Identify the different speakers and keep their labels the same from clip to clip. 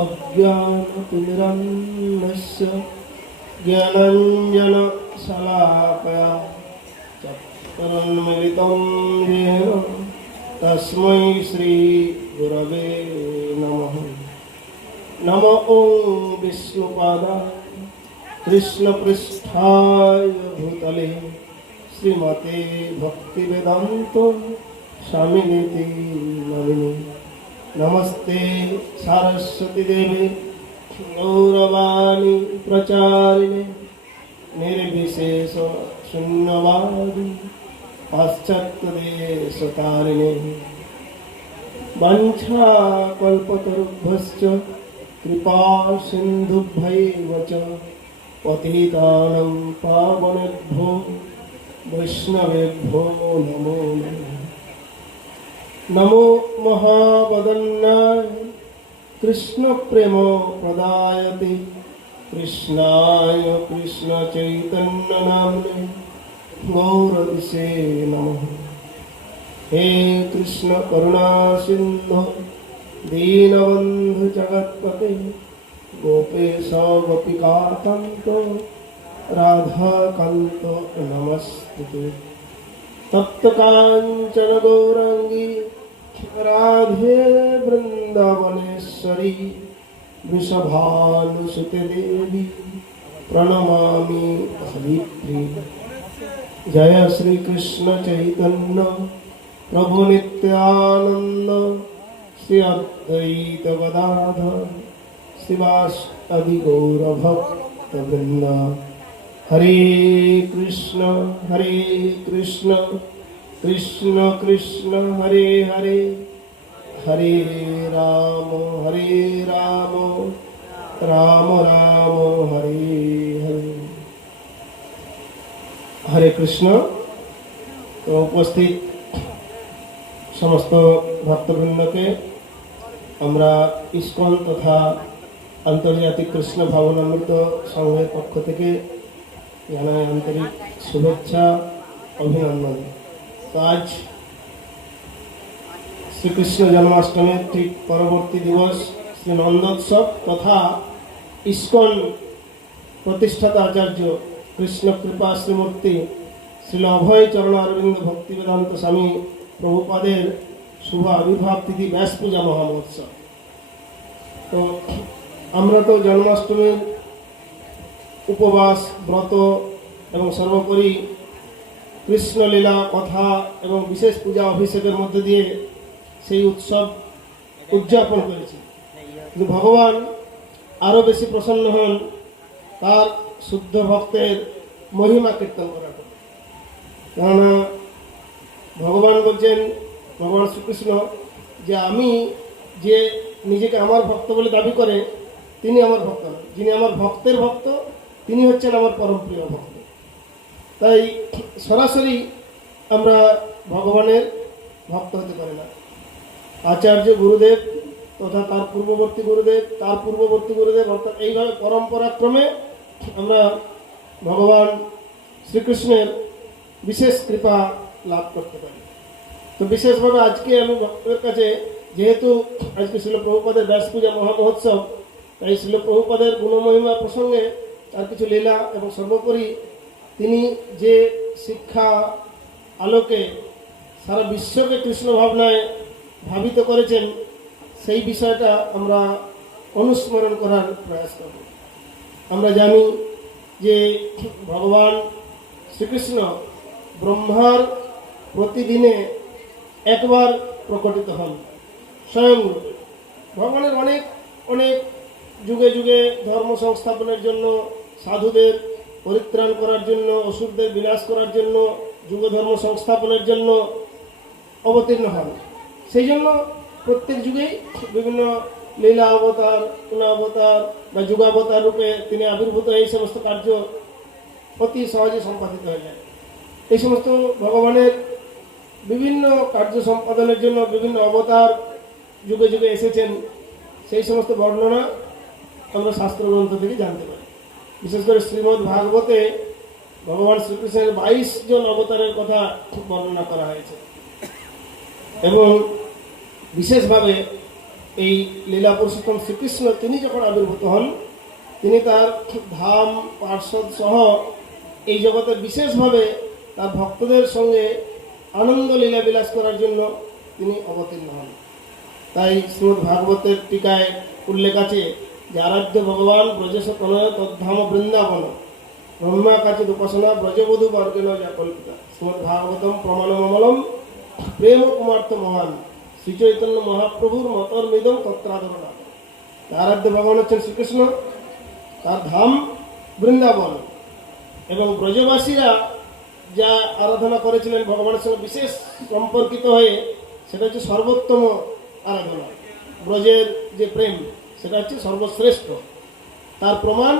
Speaker 1: अज्ञानतिमिरन्नस्य ज्ञानञ्जनशलाकया चक्रन्मिलितं येन तस्मै श्रीगुरवे नमः नम ॐ विष्णुपादा कृष्णपृष्ठाय भूतले श्रीमते भक्तिवेदान्त स्वामिनिति नलिनी नमस्ते सरस्वतीदेवी गौरवाणी प्रचारिणे निर्विशेष शून्यवादी पाश्चात्यदेशतारिणे वञ्छाकल्पतरुभ्यश्च कृपा सिन्धुभ्यैव च पतितानं पावनेभ्यो वैष्णवेभ्यो नमो नमः नमो महाबदन्नाय महावदन्नाय कृष्णप्रेमो प्रदायते कृष्णाय कृष्णचैतन्यनाम्ने गौरविषे नमः हे कृष्ण सिंध कृष्णकरुणासिन्धो दीनबन्धुजगत्पते गोपेशगोपिकान्तो राधाकान्त नमस्ते तप्तकाञ्चनगौराङ्गी राधे वृंदावनेश्वरी वृषभानुसुते देवी प्रणमामि हरिप्री जय श्री कृष्ण चैतन्य प्रभु नित्यानंद श्री अद्वैत गदाधर श्रीवास आदि गौरभक्तवृंद हरे कृष्ण हरे कृष्ण কৃষ্ণ কৃষ্ণ হরে হরে হরে রাম হরে রাম রাম রাম হরে হরে
Speaker 2: হরে কৃষ্ণ তো উপস্থিত সমস্ত ভক্তবৃন্দকে আমরা ইস্কন তথা আন্তর্জাতিক কৃষ্ণ ভাবনামৃত সংঘের পক্ষ থেকে জানাই আন্তরিক শুভেচ্ছা অভিনন্দন আজ শ্রীকৃষ্ণ জন্মাষ্টমীর ঠিক পরবর্তী দিবস শ্রী নন্দোৎসব তথা ইস্কন প্রতিষ্ঠাতা আচার্য কৃষ্ণ কৃপা শ্রীমূর্তি শ্রী অভয় চরণ অরবিন্দ ভক্তিবেদান্ত স্বামী প্রভুপাদের শুভ আবির্ভাব তিথি ব্যাস পূজা মহামহোৎসব তো আমরা তো জন্মাষ্টমীর উপবাস ব্রত এবং সর্বোপরি কৃষ্ণলীলা কথা এবং বিশেষ পূজা অভিষেকের মধ্যে দিয়ে সেই উৎসব উদযাপন করেছে কিন্তু ভগবান আরও বেশি প্রসন্ন হন তার শুদ্ধ ভক্তের মহিমা কীর্তন করার কেননা ভগবান বলছেন ভগবান শ্রীকৃষ্ণ যে আমি যে নিজেকে আমার ভক্ত বলে দাবি করে তিনি আমার ভক্ত যিনি আমার ভক্তের ভক্ত তিনি হচ্ছেন আমার পরমপ্রিয় ভক্ত তাই সরাসরি আমরা ভগবানের ভক্ত হতে পারি না আচার্য গুরুদেব তথা তার পূর্ববর্তী গুরুদেব তার পূর্ববর্তী গুরুদেব অর্থাৎ এইভাবে পরম্পরাক্রমে আমরা ভগবান শ্রীকৃষ্ণের বিশেষ কৃপা লাভ করতে পারি তো বিশেষভাবে আজকে আমি ভক্তদের কাছে যেহেতু আজকে শিলপ্রভুপাদের ব্যাস পূজা মহামহোৎসব তাই শিলপ্রভুপাদের গুণমহিমা প্রসঙ্গে তার কিছু লীলা এবং সর্বোপরি তিনি যে শিক্ষা আলোকে সারা বিশ্বকে কৃষ্ণ ভাবনায় ভাবিত করেছেন সেই বিষয়টা আমরা অনুস্মরণ করার প্রয়াস করব আমরা জানি যে ভগবান শ্রীকৃষ্ণ ব্রহ্মার প্রতিদিনে একবার প্রকটিত হন স্বয়ংরূপে ভগবানের অনেক অনেক যুগে যুগে ধর্ম সংস্থাপনের জন্য সাধুদের পরিত্রাণ করার জন্য অসুরদের বিনাশ করার জন্য যুগধর্ম সংস্থাপনের জন্য অবতীর্ণ হন সেই জন্য প্রত্যেক যুগেই বিভিন্ন লীলা অবতার অবতার বা যুগাবতার রূপে তিনি আবির্ভূত এই সমস্ত কার্য অতি সহজে সম্পাদিত হয়ে যায় এই সমস্ত ভগবানের বিভিন্ন কার্য সম্পাদনের জন্য বিভিন্ন অবতার যুগে যুগে এসেছেন সেই সমস্ত বর্ণনা আমরা শাস্ত্রগ্রন্থ থেকে জানতে পারি বিশেষ করে শ্রীমদ্ ভাগবতে ভগবান শ্রীকৃষ্ণের বাইশ জন অবতারের কথা বর্ণনা করা হয়েছে এবং বিশেষভাবে এই লীলা পুরুষোত্তম শ্রীকৃষ্ণ তিনি যখন আবির্ভূত হন তিনি তার ধাম পার্শ্বদ সহ এই জগতে বিশেষভাবে তার ভক্তদের সঙ্গে আনন্দ লীলা বিলাস করার জন্য তিনি অবতীর্ণ হন তাই শ্রীমদ ভাগবতের টিকায় উল্লেখ আছে যারাধ্য ভগবান ব্রজেশ প্রণয় তদ্ধাম বৃন্দাবন ব্রহ্মা কাচিত উপাসনা ব্রজবধূ বর্গেন যা কল্পিতা শ্রীমদ ভাগবতম প্রমাণমলম প্রেম কুমার্থ মহান শ্রীচৈতন্য মহাপ্রভুর মতর মৃদম তত্রাধরণা যারাধ্য ভগবান হচ্ছেন শ্রীকৃষ্ণ তার ধাম বৃন্দাবন এবং ব্রজবাসীরা যা আরাধনা করেছিলেন ভগবানের সঙ্গে বিশেষ সম্পর্কিত হয়ে সেটা হচ্ছে সর্বোত্তম আরাধনা ব্রজের যে প্রেম সেটা হচ্ছে সর্বশ্রেষ্ঠ তার প্রমাণ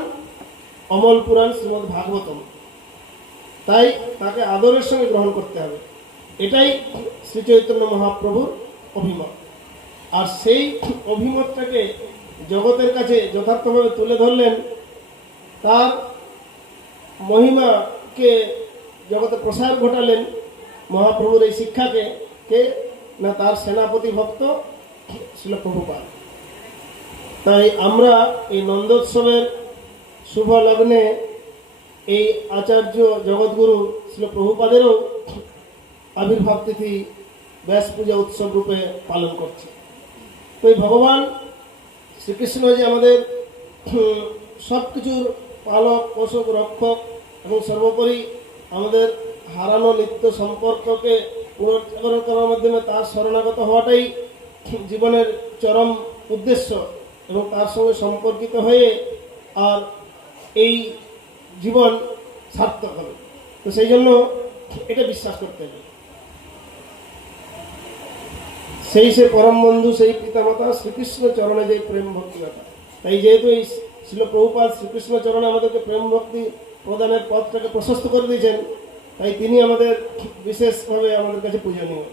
Speaker 2: অমল পুরাণ শ্রীমদ ভাগবতম তাই তাকে আদরের সঙ্গে গ্রহণ করতে হবে এটাই শ্রী চৈতন্য মহাপ্রভুর অভিমত আর সেই অভিমতটাকে জগতের কাছে যথার্থভাবে তুলে ধরলেন তার মহিমাকে জগতে প্রসার ঘটালেন মহাপ্রভুর এই শিক্ষাকে কে না তার সেনাপতি ভক্ত শিল প্রভুপাল তাই আমরা এই নন্দোৎসবের লগ্নে এই আচার্য জগৎগুরু শ্রী প্রভুপাদেরও আবির্ভাব তিথি ব্যাস পূজা উৎসব রূপে পালন করছি তো এই ভগবান শ্রীকৃষ্ণ যে আমাদের সব কিছুর পালক পোষক রক্ষক এবং সর্বোপরি আমাদের হারানো নিত্য সম্পর্ককে পুনর্জাগরণ করার মাধ্যমে তার শরণাগত হওয়াটাই জীবনের চরম উদ্দেশ্য এবং তার সঙ্গে সম্পর্কিত হয়ে আর এই জীবন সার্থক হবে তো সেই জন্য এটা বিশ্বাস করতে হবে সেই সে পরম বন্ধু সেই পিতামাতা শ্রীকৃষ্ণ চরণে যে প্রেম ভক্তি কথা তাই যেহেতু এই ছিল প্রভুপাত শ্রীকৃষ্ণ চরণে আমাদেরকে প্রেম ভক্তি প্রদানের পথটাকে প্রশস্ত করে দিয়েছেন তাই তিনি আমাদের বিশেষভাবে আমাদের কাছে পূজনীয়